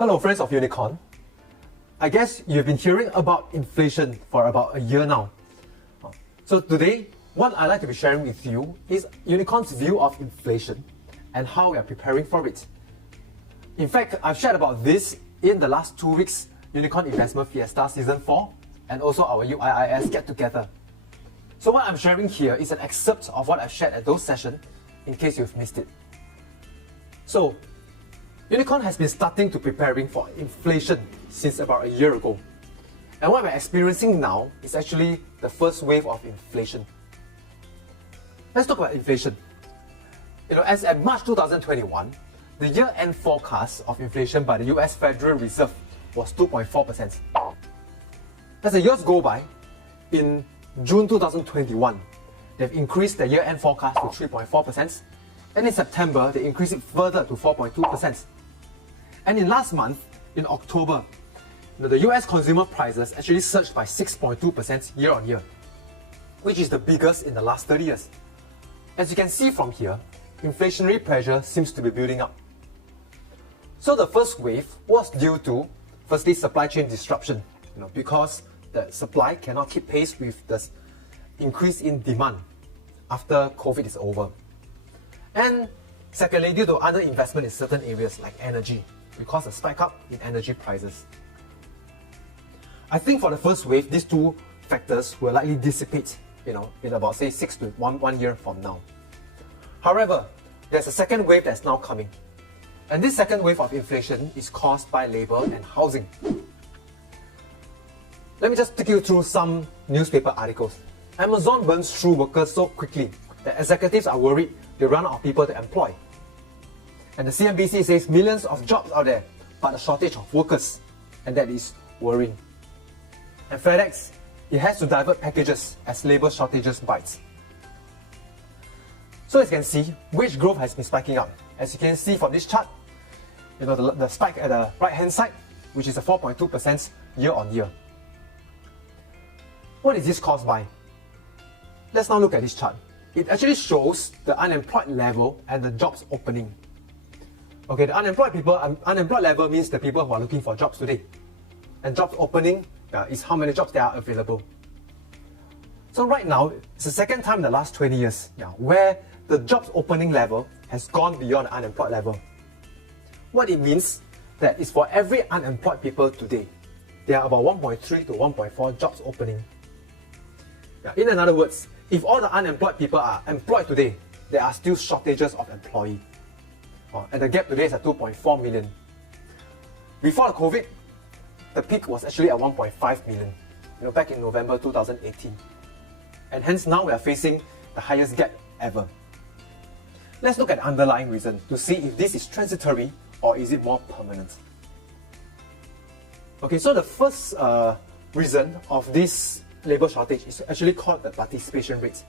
Hello friends of Unicorn. I guess you've been hearing about inflation for about a year now. So today, what I'd like to be sharing with you is Unicorn's view of inflation and how we are preparing for it. In fact, I've shared about this in the last 2 weeks Unicorn Investment Fiesta Season 4 and also our UIIS Get Together. So what I'm sharing here is an excerpt of what I've shared at those sessions in case you've missed it. So, Unicorn has been starting to preparing for inflation since about a year ago. And what we're experiencing now is actually the first wave of inflation. Let's talk about inflation. As at March 2021, the year-end forecast of inflation by the US Federal Reserve was 2.4%. As the years go by, in June 2021, they've increased the year-end forecast to 3.4%, and in September, they increased it further to 4.2%. And in last month, in October, the US consumer prices actually surged by 6.2% year on year, which is the biggest in the last 30 years. As you can see from here, inflationary pressure seems to be building up. So the first wave was due to, firstly, supply chain disruption, because the supply cannot keep pace with the increase in demand after COVID is over. And secondly, due to underinvestment in certain areas like energy, because a spike up in energy prices. I think for the first wave, these two factors will likely dissipate, in about say 6 to 1 year from now. However, there's a second wave that's now coming. And this second wave of inflation is caused by labor and housing. Let me just take you through some newspaper articles. Amazon burns through workers so quickly that executives are worried they run out of people to employ. And the CNBC says millions of jobs out there, but a shortage of workers, and that is worrying. And FedEx, it has to divert packages as labor shortages bites. So as you can see, wage growth has been spiking up. As you can see from this chart, the spike at the right hand side, which is a 4.2% year on year. What is this caused by? Let's now look at this chart. It actually shows the unemployed level and the jobs opening. Okay, the unemployed level means the people who are looking for jobs today. And jobs opening is how many jobs there are available. So right now, it's the second time in the last 20 years where the jobs opening level has gone beyond the unemployed level. What it means that is for every unemployed people today, there are about 1.3 to 1.4 jobs opening. In other words, if all the unemployed people are employed today, there are still shortages of employees. And the gap today is at 2.4 million. Before the COVID, the peak was actually at 1.5 million, back in November 2018. And hence now we are facing the highest gap ever. Let's look at the underlying reason to see if this is transitory or is it more permanent. Okay, so the first reason of this labour shortage is actually called the participation rate.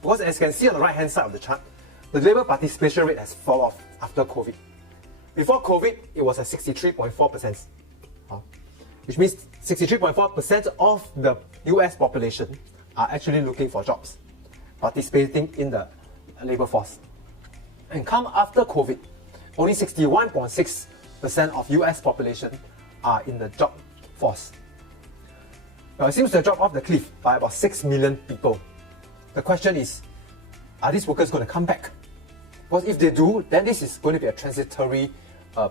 Because as you can see on the right hand side of the chart, the labour participation rate has fallen off after COVID. Before COVID, it was at 63.4%, which means 63.4% of the US population are actually looking for jobs, participating in the labour force. And come after COVID, only 61.6% of US population are in the job force. Now it seems to have dropped off the cliff by about 6 million people. The question is, are these workers going to come back? Because if they do, then this is going to be a transitory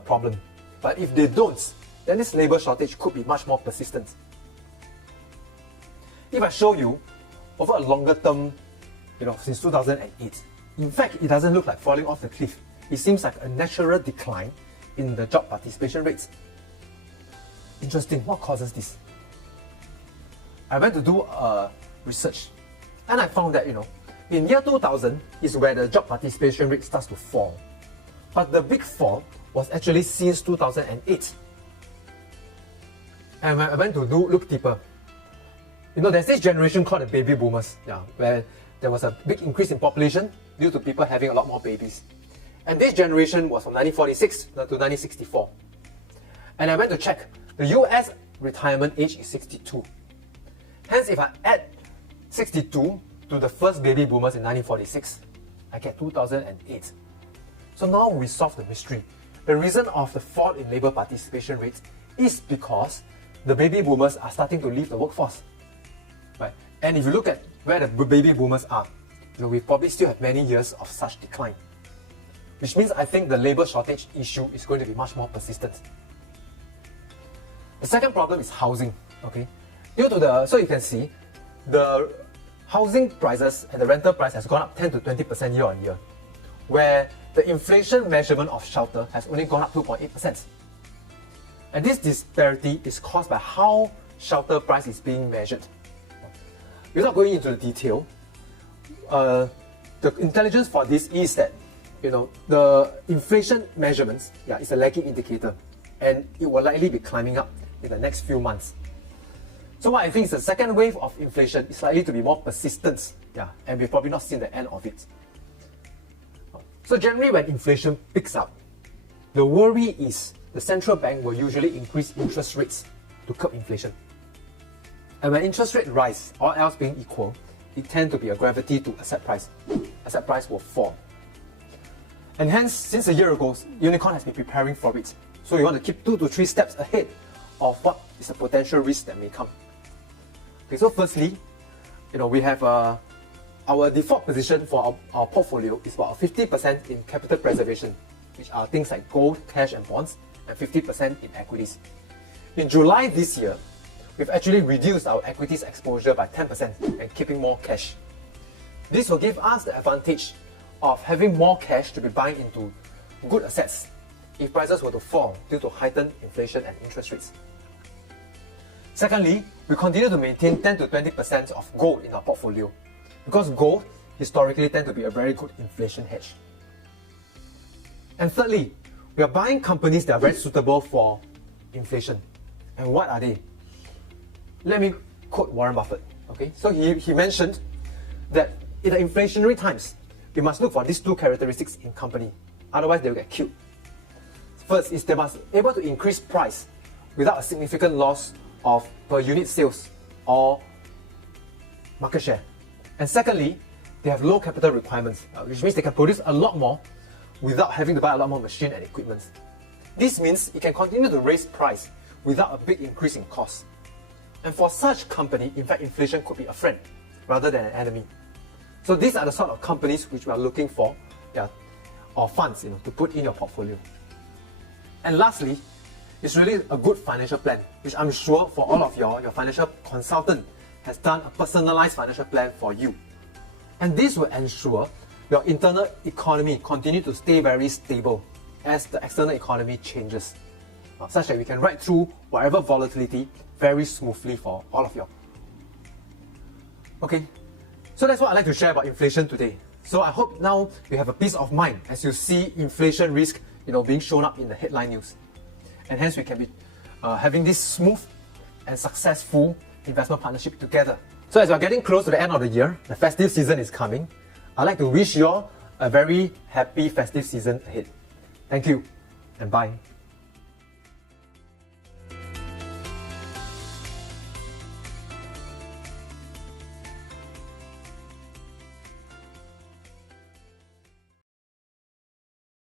problem. But if they don't, then this labour shortage could be much more persistent. If I show you over a longer term, since 2008, in fact, it doesn't look like falling off the cliff. It seems like a natural decline in the job participation rates. Interesting, what causes this? I went to do research, and I found that, in year 2000 is where the job participation rate starts to fall. But the big fall was actually since 2008. And when I went to look deeper, there's this generation called the baby boomers, where there was a big increase in population due to people having a lot more babies. And this generation was from 1946 to 1964. And I went to check, the US retirement age is 62. Hence, if I add 62 to the first baby boomers in 1946, I get 2008. So now we solve the mystery. the reason of the fall in labour participation rates is because the baby boomers are starting to leave the workforce. Right? And if you look at where the baby boomers are, we probably still have many years of such decline. Which means I think the labour shortage issue is going to be much more persistent. The second problem is housing. Okay, so you can see the housing prices and the rental price has gone up 10 to 20% year on year, where the inflation measurement of shelter has only gone up 2.8%. And this disparity is caused by how shelter price is being measured. Without going into the detail, the intelligence for this is that the inflation measurements is a lagging indicator, and it will likely be climbing up in the next few months. So what I think is the second wave of inflation is likely to be more persistent, and we've probably not seen the end of it. So generally when inflation picks up, the worry is the central bank will usually increase interest rates to curb inflation. And when interest rates rise, all else being equal, it tends to be a gravity to asset price. Asset price will fall. And hence, since a year ago, Unicorn has been preparing for it. So we want to keep 2 to 3 steps ahead of what is a potential risk that may come. Okay, so firstly, we have our default position for our portfolio is about 50% in capital preservation, which are things like gold, cash and bonds, and 50% in equities. In July this year, we've actually reduced our equities exposure by 10% and keeping more cash. This will give us the advantage of having more cash to be buying into good assets if prices were to fall due to heightened inflation and interest rates. Secondly, we continue to maintain 10 to 20% of gold in our portfolio because gold historically tends to be a very good inflation hedge. And thirdly, we are buying companies that are very suitable for inflation. And what are they? Let me quote Warren Buffett. Okay, so he mentioned that in the inflationary times, we must look for these 2 characteristics in company, otherwise they will get killed. First is they must be able to increase price without a significant loss of per unit sales or market share. And secondly, they have low capital requirements, which means they can produce a lot more without having to buy a lot more machine and equipment. This means it can continue to raise price without a big increase in cost. And for such company, in fact, inflation could be a friend rather than an enemy. So these are the sort of companies which we are looking for, or funds, to put in your portfolio. And lastly, it's really a good financial plan, which I'm sure for all of your financial consultant has done a personalized financial plan for you. And this will ensure your internal economy continue to stay very stable as the external economy changes, such that we can ride through whatever volatility very smoothly for all of you. Okay, so that's what I'd like to share about inflation today. So I hope now you have a peace of mind as you see inflation risk being shown up in the headline news. And hence we can be having this smooth and successful investment partnership together. So as we're getting close to the end of the year, the festive season is coming. I'd like to wish you all a very happy festive season ahead. Thank you and bye.